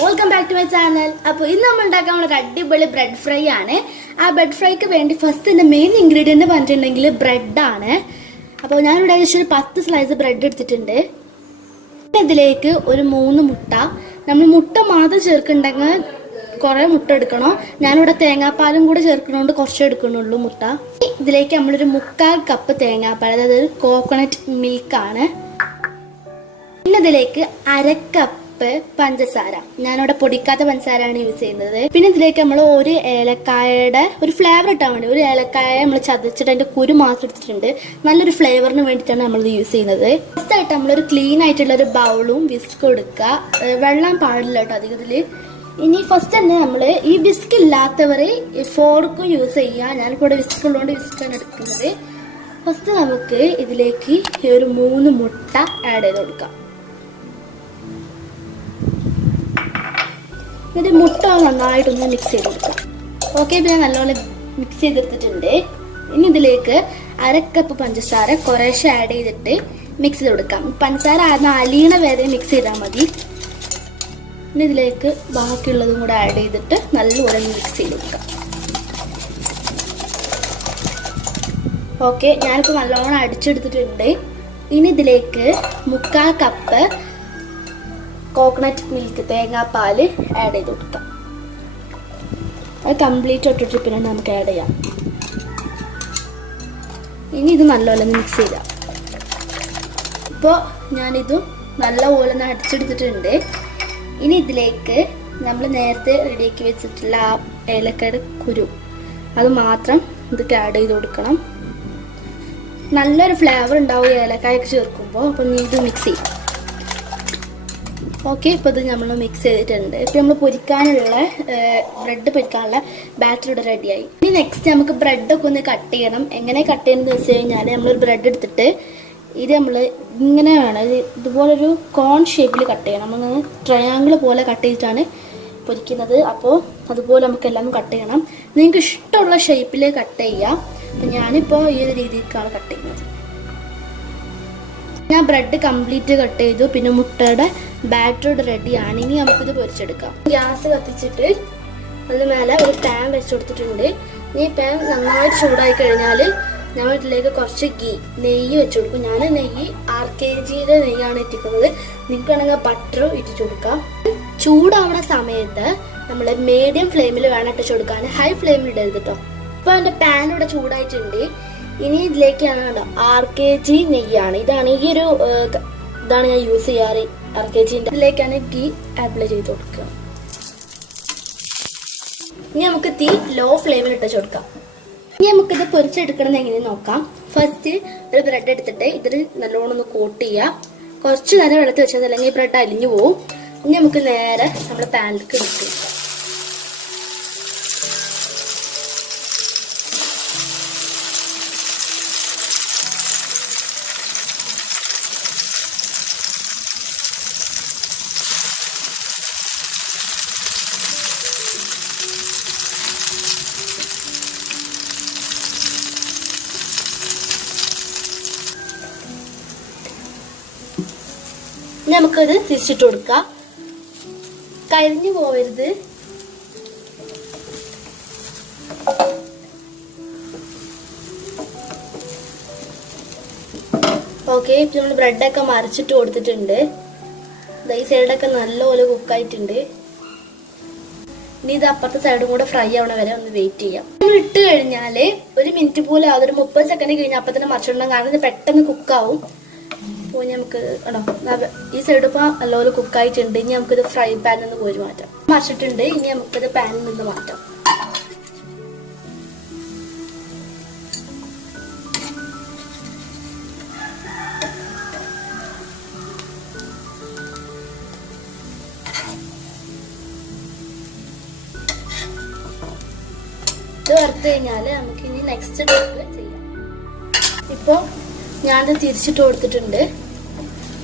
Welcome back to my channel. അപ്പോൾ ഇന്ന് നമ്മൾ ഉണ്ടാക്കാൻ ഒരു അടിപൊളി ബ്രെഡ് ഫ്രൈ ആണ്. ആ ബ്രെഡ് ഫ്രൈക്ക് വേണ്ടി ഫസ്റ്റ് ഇതിന്റെ മെയിൻ ഇൻഗ്രീഡിയന്റ് പറഞ്ഞിട്ടുണ്ടെങ്കിൽ ബ്രെഡ് ആണ്. അപ്പോൾ ഞാൻ ഇവിടെ ഏകദേശം ഒരു 10 സ്ലൈസ് ബ്രെഡ് എടുത്തിട്ടുണ്ട്. ഇതിലേക്ക് ഒരു 3 മുട്ട. നമ്മൾ മുട്ട മാത്രം ചേർക്കുന്നുണ്ടെങ്കിൽ കുറേ മുട്ട എടുക്കണം. ഞാനിവിടെ തേങ്ങാപ്പാലും കൂടെ ചേർക്കണോണ്ട് കുറച്ച് എടുക്കണുള്ളൂ മുട്ട. ഇതിലേക്ക് നമ്മളൊരു 3/4 കപ്പ് തേങ്ങാപ്പാൽ, അതായത് കോക്കനട്ട് മിൽക്കാണ്. പിന്നെ ഇതിലേക്ക് 1/2 കപ്പ് പഞ്ചസാര. ഞാനിവിടെ പൊടിക്കാത്ത പഞ്ചസാരയാണ് യൂസ് ചെയ്യുന്നത്. പിന്നെ ഇതിലേക്ക് നമ്മൾ ഒരു ഏലക്കായയുടെ ഒരു ഫ്ലേവർ ഇട്ടാൻ വേണ്ടി ഒരു ഏലക്കായ നമ്മൾ ചതച്ചിട്ട് അതിന്റെ കുരു മാത്രം എടുത്തിട്ടുണ്ട്. നല്ലൊരു ഫ്ലേവറിന് വേണ്ടിയിട്ടാണ് നമ്മൾ യൂസ് ചെയ്യുന്നത്. ഫസ്റ്റ് ആയിട്ട് നമ്മളൊരു ക്ലീൻ ആയിട്ടുള്ള ഒരു ബൗളും വിസ്കും എടുക്കുക. വെള്ളം പാടില്ല കേട്ടോ അധികത്തില്. ഇനി ഫസ്റ്റ് തന്നെ നമ്മൾ ഈ വിസ്ക് ഇല്ലാത്തവർ ഫോർക്കും യൂസ് ചെയ്യുക. ഞാനിപ്പോൾ ഇവിടെ വിസ്ക് ഉള്ളതുകൊണ്ട് വിസ്കാണ് എടുക്കുന്നത്. ഫസ്റ്റ് നമുക്ക് ഇതിലേക്ക് ഒരു 3 മുട്ട ആഡ് ചെയ്ത് കൊടുക്കാം. എന്നിട്ട് മുട്ട നന്നായിട്ടൊന്ന് മിക്സ് ചെയ്ത് കൊടുക്കാം. ഓക്കെ, ഇപ്പം ഞാൻ നല്ലപോലെ മിക്സ് ചെയ്തെടുത്തിട്ടുണ്ട്. ഇനി ഇതിലേക്ക് 1/2 കപ്പ് പഞ്ചസാര കുറേശ്ശെ ആഡ് ചെയ്തിട്ട് മിക്സ് ചെയ്ത് കൊടുക്കാം. പഞ്ചസാര അലിയണ വരെ മിക്സ് ചെയ്താൽ മതി. ഇനി ഇതിലേക്ക് ബാക്കിയുള്ളതും കൂടെ ആഡ് ചെയ്തിട്ട് നല്ലപോലെ മിക്സ് ചെയ്ത് കൊടുക്കാം. ഓക്കെ, ഞാനിപ്പോൾ നല്ലോണം അടിച്ചെടുത്തിട്ടുണ്ട്. ഇനി ഇതിലേക്ക് 3/4 കപ്പ് കോക്കനട്ട് മിൽക്ക് തേങ്ങാപ്പാൽ ആഡ് ചെയ്ത് കൊടുക്കാം. അത് കംപ്ലീറ്റ് ഒറ്റ ട്രിപ്പിനാണ് നമുക്ക് ആഡ് ചെയ്യാം. ഇനി ഇത് നല്ലപോലെ മിക്സ് ചെയ്യാം. ഇപ്പോൾ ഞാനിത് നല്ലപോലെ ഒന്ന് അടിച്ചെടുത്തിട്ടുണ്ട്. ഇനി ഇതിലേക്ക് നമ്മൾ നേരത്തെ റെഡിയാക്കി വെച്ചിട്ടുള്ള ആ ഏലക്കയുടെ കുരു അത് മാത്രം ഇതൊക്കെ ആഡ് ചെയ്ത് കൊടുക്കണം. നല്ലൊരു ഫ്ലേവർ ഉണ്ടാവും ഏലക്കായൊക്കെ ചേർക്കുമ്പോൾ. അപ്പം ഇത് മിക്സ് ചെയ്യും. ഓക്കെ, ഇപ്പോൾ ഇത് നമ്മൾ മിക്സ് ചെയ്തിട്ടുണ്ട്. ഇപ്പം നമ്മൾ പൊരിക്കാനുള്ള ബ്രെഡ് പൊരിക്കാനുള്ള ബാറ്റർ ഇവിടെ റെഡിയായി. ഇനി നെക്സ്റ്റ് നമുക്ക് ബ്രെഡൊക്കെ ഒന്ന് കട്ട് ചെയ്യണം. എങ്ങനെ കട്ട് ചെയ്യുന്നത് വെച്ച് കഴിഞ്ഞാൽ നമ്മളൊരു ബ്രെഡ് എടുത്തിട്ട് ഇത് നമ്മൾ ഇങ്ങനെ വേണം, ഇതുപോലൊരു കോൺ ഷേപ്പിൽ കട്ട് ചെയ്യണം. നമ്മൾ ട്രയാങ്കിൾ പോലെ കട്ട് ചെയ്തിട്ടാണ് പൊരിക്കുന്നത്. അപ്പോൾ അതുപോലെ നമുക്ക് എല്ലാം കട്ട് ചെയ്യണം. നിങ്ങൾക്ക് ഇഷ്ടമുള്ള ഷേപ്പിൽ കട്ട് ചെയ്യാം. അപ്പം ഞാനിപ്പോൾ ഈ ഒരു രീതിക്കാണ് കട്ട് ചെയ്യുന്നത്. ഞാൻ ബ്രെഡ് കംപ്ലീറ്റ് കട്ട് ചെയ്തു. പിന്നെ മുട്ടയുടെ ബാറ്റർ റെഡിയാണ്. ഇനി നമുക്കിത് പൊരിച്ചെടുക്കാം. ഗ്യാസ് കത്തിച്ചിട്ട് അതിന് മേലെ ഒരു പാൻ വെച്ച് കൊടുത്തിട്ടുണ്ട്. ഈ പാൻ നന്നായിട്ട് ചൂടായി കഴിഞ്ഞാൽ നമ്മൾ ഇതിലേക്ക് കുറച്ച് നെയ്യ് വെച്ച് കൊടുക്കും. ഞാൻ നെയ്യ് 6 kg നെയ്യാണ് ഇട്ടിക്കുന്നത്. നിങ്ങൾക്ക് വേണമെങ്കിൽ ബട്ടർ ഇട്ടിട്ട് കൊടുക്കാം. ചൂടാവുന്ന സമയത്ത് നമ്മൾ മീഡിയം ഫ്ലെയിമിൽ വേണം ഇട്ടിച്ച് കൊടുക്കാൻ. ഹൈ ഫ്ലെയിമിൽ ഇടരുത് കേട്ടോ. ഇപ്പോൾ എൻ്റെ പാൻ ഇവിടെ ചൂടായിട്ടുണ്ട്. ഇനി ഇതിലേക്കാണ് കേട്ടോ 6 kg നെയ്യാണ്. ഇതാണ് ഞാൻ യൂസ് ചെയ്യാറ്. 6 kg ഇതിലേക്കാണ് ഗീ അപ്ലൈ ചെയ്ത് കൊടുക്കുക. ഇനി നമുക്ക് തീ ലോ ഫ്ലെയിമിൽ ഇട്ട് കൊടുക്കാം. ഇനി നമുക്കിത് പൊരിച്ചെടുക്കണമെന്ന് എങ്ങനെ നോക്കാം. ഫസ്റ്റ് ഒരു ബ്രെഡ് എടുത്തിട്ട് ഇതിൽ നല്ലോണം ഒന്ന് കോട്ട് ചെയ്യുക. കുറച്ച് നേരം വെള്ളത്തിൽ വെച്ചാൽ അല്ലെങ്കിൽ ബ്രെഡ് അലിഞ്ഞു പോവും. ഇനി നമുക്ക് നേരെ നമ്മുടെ പാനിലേക്ക് ഇട്ട് കൊടുക്കാം. നമുക്കത് തിരിച്ചിട്ട് കൊടുക്കാം. കരിഞ്ഞു പോവരുത്. ഓക്കെ, ഇപ്പം നമ്മൾ ബ്രെഡൊക്കെ മറിച്ചിട്ട് കൊടുത്തിട്ടുണ്ട്. ഈ സൈഡൊക്കെ നല്ലപോലെ കുക്കായിട്ടുണ്ട്. ഇനി ഇത് അപ്പുറത്തെ സൈഡും കൂടെ ഫ്രൈ ആവണ വരെ ഒന്ന് വെയിറ്റ് ചെയ്യാം. നമ്മൾ ഇട്ട് കഴിഞ്ഞാൽ 1 മിനിറ്റ് പോലും അതൊരു 30 സെക്കൻഡ് കഴിഞ്ഞാൽ അപ്പം തന്നെ മറിച്ചിടണം. കാരണം ഇത് പെട്ടെന്ന് കുക്കാവും. അപ്പോൾ നമുക്ക് ഈ സൈഡ് ഇപ്പോൾ നല്ലപോലെ കുക്കായിട്ടുണ്ട്. ഇനി നമുക്കിത് ഫ്രൈ പാനിൽ നിന്ന് കോരി മാറ്റാം. മറിച്ചിട്ടുണ്ട്. ഇനി നമുക്കിത് പാനിൽ നിന്ന് മാറ്റാം. ഇത് വറുത്ത് കഴിഞ്ഞാൽ നമുക്ക് ഇനി നെക്സ്റ്റ് സ്റ്റെപ്പ് ചെയ്യാം. ഇപ്പോൾ ഞാനത് തിരിച്ചിട്ട് കൊടുത്തിട്ടുണ്ട്.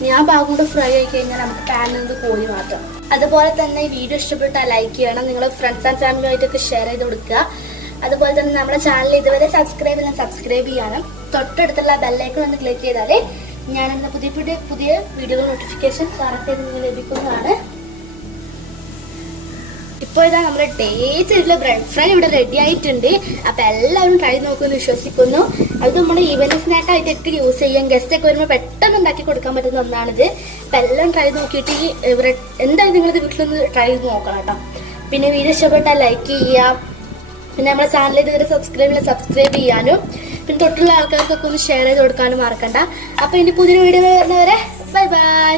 ഞാൻ ഭാഗം കൂടെ ഫ്രൈ ആയി കഴിഞ്ഞാൽ നമുക്ക് പാനിൽ നിന്ന് കോരി മാറ്റാം. അതുപോലെ തന്നെ ഈ വീഡിയോ ഇഷ്ടപ്പെട്ടാൽ ലൈക്ക് ചെയ്യണം. നിങ്ങൾ ഫ്രണ്ട്സ് ആൻഡ് ഫാമിലിയായിട്ടൊക്കെ ഷെയർ ചെയ്ത് കൊടുക്കുക. അതുപോലെ തന്നെ നമ്മുടെ ചാനൽ ഇതുവരെ സബ്സ്ക്രൈബ് ചെയ്യണം. തൊട്ടടുത്തുള്ള ബെല്ലൈക്കൺ ഒന്ന് ക്ലിക്ക് ചെയ്താലേ ഞാനെന്ന പുതിയ വീഡിയോകൾ നോട്ടിഫിക്കേഷൻ കറക്റ്റ് ആയിട്ട് നിങ്ങൾക്ക് ലഭിക്കുന്നതാണ്. അപ്പോൾ ഇതാ നമ്മുടെ ടേസ്റ്റ് ആയിട്ടുള്ള ബ്രെഡ് ഫ്രൈ ഇവിടെ റെഡി ആയിട്ടുണ്ട്. അപ്പൊ എല്ലാവരും ട്രൈ നോക്കുമെന്ന് വിശ്വസിക്കുന്നു. അത് നമ്മുടെ ഈവനിങ് സ്നാക്ക് ആയിട്ടൊക്കെ യൂസ് ചെയ്യാം. ഗസ്റ്റ് ഒക്കെ വരുമ്പോൾ പെട്ടെന്ന് ഉണ്ടാക്കി കൊടുക്കാൻ പറ്റുന്ന ഒന്നാണിത്. അപ്പൊ എല്ലാം ട്രൈ നോക്കിയിട്ട് ഈ എന്തായാലും നിങ്ങളിത് വീട്ടിലൊന്ന് ട്രൈ ചെയ്ത് നോക്കണം കേട്ടോ. പിന്നെ വീഡിയോ ഇഷ്ടപ്പെട്ടാൽ ലൈക്ക് ചെയ്യാം. പിന്നെ നമ്മുടെ ചാനൽ ഇതുവരെ സബ്സ്ക്രൈബ് ചെയ്യാനും പിന്നെ തൊട്ടുള്ള ആൾക്കാർക്കൊക്കെ ഒന്ന് ഷെയർ ചെയ്ത് കൊടുക്കാനും മറക്കണ്ട. അപ്പൊ ഇനി പുതിയൊരു വീഡിയോ വരുന്നവരെ ബൈ ബൈ.